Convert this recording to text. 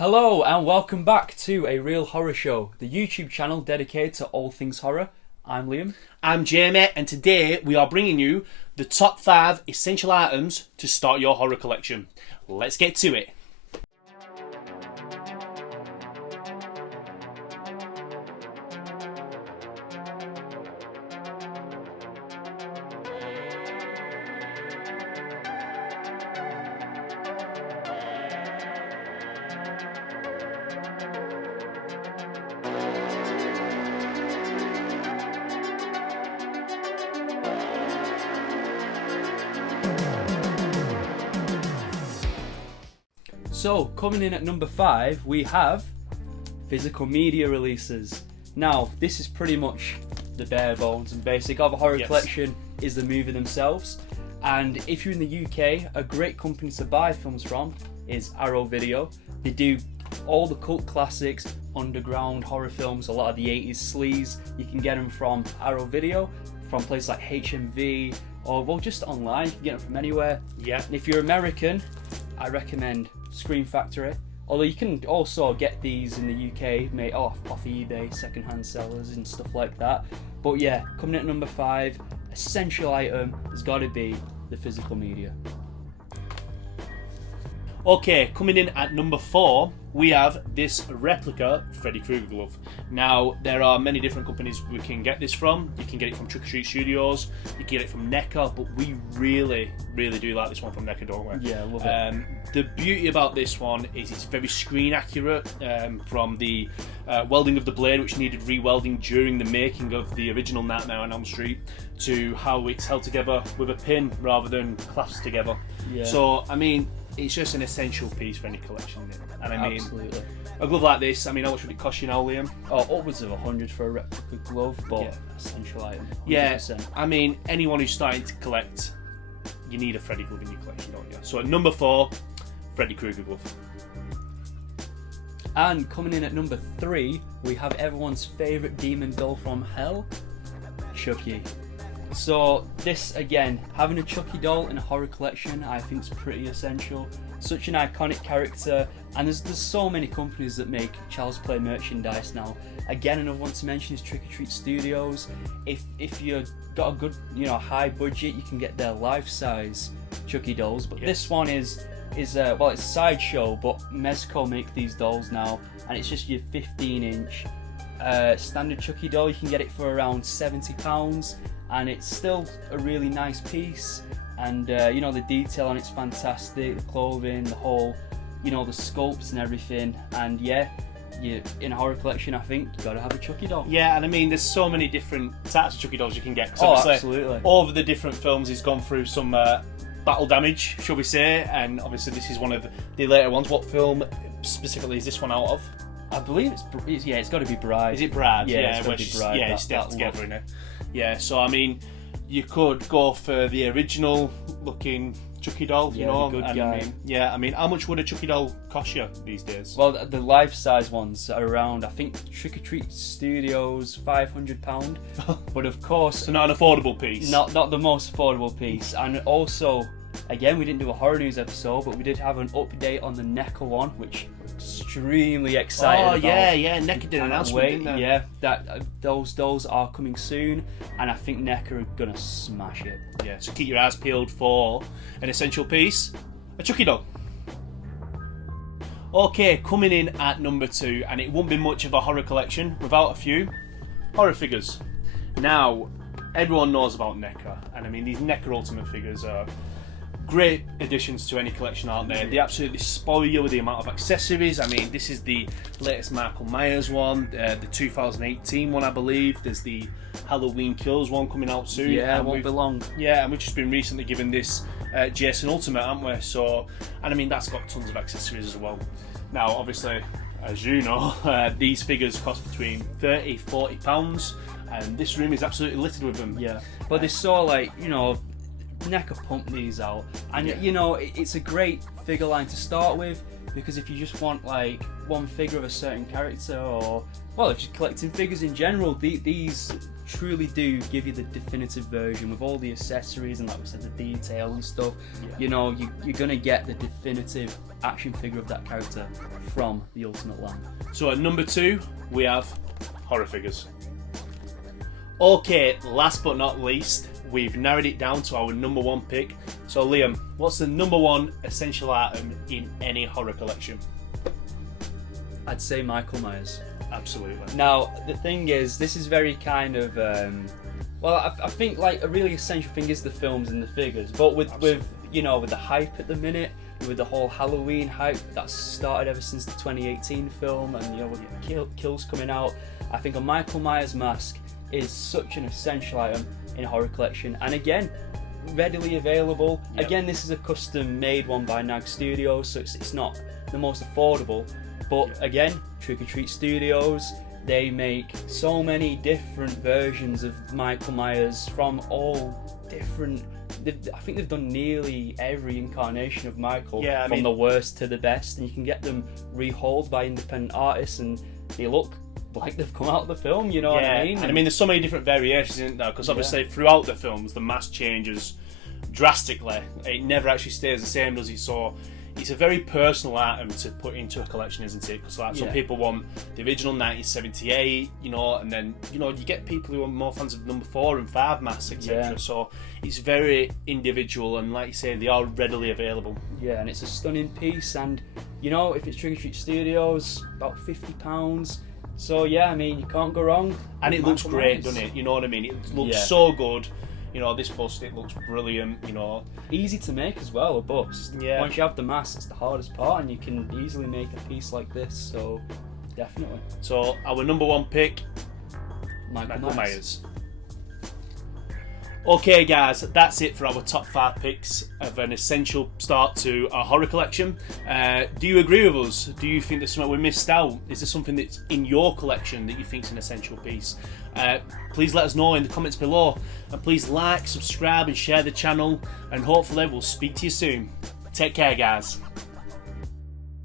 Hello and welcome back to A Real Horror Show, the YouTube channel dedicated to all things horror. I'm Liam. I'm Jamie, and today we are bringing you the top 5 essential items to start your horror collection. Let's get to it. So, coming in at number 5, we have physical media releases. Now, this is pretty much the bare bones and basic of a horror collection is the movie themselves. And if you're in the UK, a great company to buy films from is Arrow Video. They do all the cult classics, underground horror films, a lot of the 80s sleaze. You can get them from Arrow Video, from places like HMV, or well, just online. You can get them from anywhere. Yeah. And if you're American, I recommend Scream Factory. Although you can also get these in the UK made off eBay, second-hand sellers and stuff like that. But yeah, coming in at number 5, essential item has got to be the physical media. Okay, coming in at number 4, we have this replica Freddy Krueger glove. Now, there are many different companies we can get this from. You can get it from Trick or Treat Studios, you can get it from NECA, but we really do like this one from NECA, don't we? Yeah, I love it. The beauty about this one is it's very screen accurate, from the welding of the blade, which needed re-welding during the making of the original Nightmare on Elm Street, to how it's held together with a pin rather than clasped together. Yeah. So, I mean, it's just an essential piece for any collection. And I mean, absolutely. A glove like this, I mean, how much would it cost you now, Liam? Oh, upwards of 100 for a replica glove, but essential item. 100%. Yeah, I mean, anyone who's starting to collect, you need a Freddy glove in your collection, don't you? So at number 4, Freddy Krueger glove. And coming in at number 3, we have everyone's favourite demon doll from hell, Chucky. So this, again, having a Chucky doll in a horror collection I think is pretty essential. Such an iconic character, and there's so many companies that make child's play merchandise now. Again, another one to mention is Trick or Treat Studios. If you've got a good, high budget, you can get their life-size Chucky dolls. But this one is well, it's Sideshow, but Mezco make these dolls now, and it's just your 15-inch standard Chucky doll. You can get it for around £70, and it's still a really nice piece. And the detail on it's fantastic, the clothing, the whole, the sculpts and everything. And yeah, you in a horror collection, I think you got to have a Chucky doll. Yeah, and I mean, there's so many different types of Chucky dolls you can get. Oh, absolutely. Over the different films, he's gone through some battle damage, shall we say? And obviously, this is one of the later ones. What film specifically is this one out of? I believe it's got to be Bride. Is it Bride? Yeah, it's got to be Bride. Yeah, it's still together in it. Yeah, so I mean, you could go for the original looking Chucky doll, The good guy. I mean, how much would a Chucky doll cost you these days? Well, the life-size ones are around, I think, Trick or Treat Studios, £500. But of course, so not an affordable piece. Not the most affordable piece. And also, again, we didn't do a horror news episode, but we did have an update on the NECA one, which we're extremely excited about. Yeah, NECA did an announcement, didn't they? Yeah, those dolls are coming soon, and I think NECA are gonna smash it. Yeah, so keep your eyes peeled for an essential piece, a Chucky doll. Okay, coming in at number 2, and it won't be much of a horror collection without a few horror figures. Now, everyone knows about NECA, and I mean, these NECA Ultimate figures are great additions to any collection, aren't they? They absolutely spoil you with the amount of accessories. I mean, this is the latest Michael Myers one, the 2018 one, I believe. There's the Halloween Kills one coming out soon. Yeah, it won't be long. Yeah, and we've just been recently given this Jason Ultimate, haven't we? So, and I mean, that's got tons of accessories as well. Now, obviously, as you know, these figures cost between £30-40, and this room is absolutely littered with them. Yeah, but they're so, NECA pump these out, and Yeah. you know, it's a great figure line to start with, because if you just want like one figure of a certain character, or well, if you're collecting figures in general, these truly do give you the definitive version with all the accessories and, like we said, the detail and stuff. Yeah. You know, you're gonna get the definitive action figure of that character from the Ultimate Lamb. So at number 2, we have horror figures. Okay, last but not least, we've narrowed it down to our number 1 pick. So Liam, what's the number 1 essential item in any horror collection? I'd say Michael Myers. Absolutely. Now, the thing is, this is very kind of, well, I think like a really essential thing is the films and the figures, but with you know, with the hype at the minute, with the whole Halloween hype that's started ever since the 2018 film, and you know, with kills coming out, I think a Michael Myers mask is such an essential item in a horror collection, and again, readily available. Yep. Again, this is a custom made one by NECA Studios, so it's not the most affordable. But again, Trick or Treat Studios, they make so many different versions of Michael Myers from all different. I think they've done nearly every incarnation of Michael, from the worst to the best, and you can get them rehauled by independent artists, and they look like they've come out of the film. You know what I mean? And I mean, there's so many different variations, isn't there? Because obviously, throughout the films, the mask changes drastically. It never actually stays the same, does it? So it's a very personal item to put into a collection, isn't it? Because like some people want the original 1978, you know, and then you know you get people who are more fans of number 4 and 5 masks, etc. So it's very individual, and like you say, they are readily available. Yeah, and it's a stunning piece, and you know, if it's Trick or Treat Studios, about £50. So yeah, I mean, you can't go wrong. And it looks great, doesn't it? You know what I mean? It looks so good. You know, this bust, it looks brilliant, you know. Easy to make as well, a bust. Yeah. Once you have the mask, it's the hardest part, and you can easily make a piece like this, so definitely. So, our number 1 pick, Michael Myers. Okay guys, that's it for our top 5 picks of an essential start to our horror collection. Do you agree with us? Do you think there's something we missed out? Is there something that's in your collection that you think is an essential piece? Please let us know in the comments below, and please like, subscribe and share the channel, and hopefully we'll speak to you soon. Take care guys.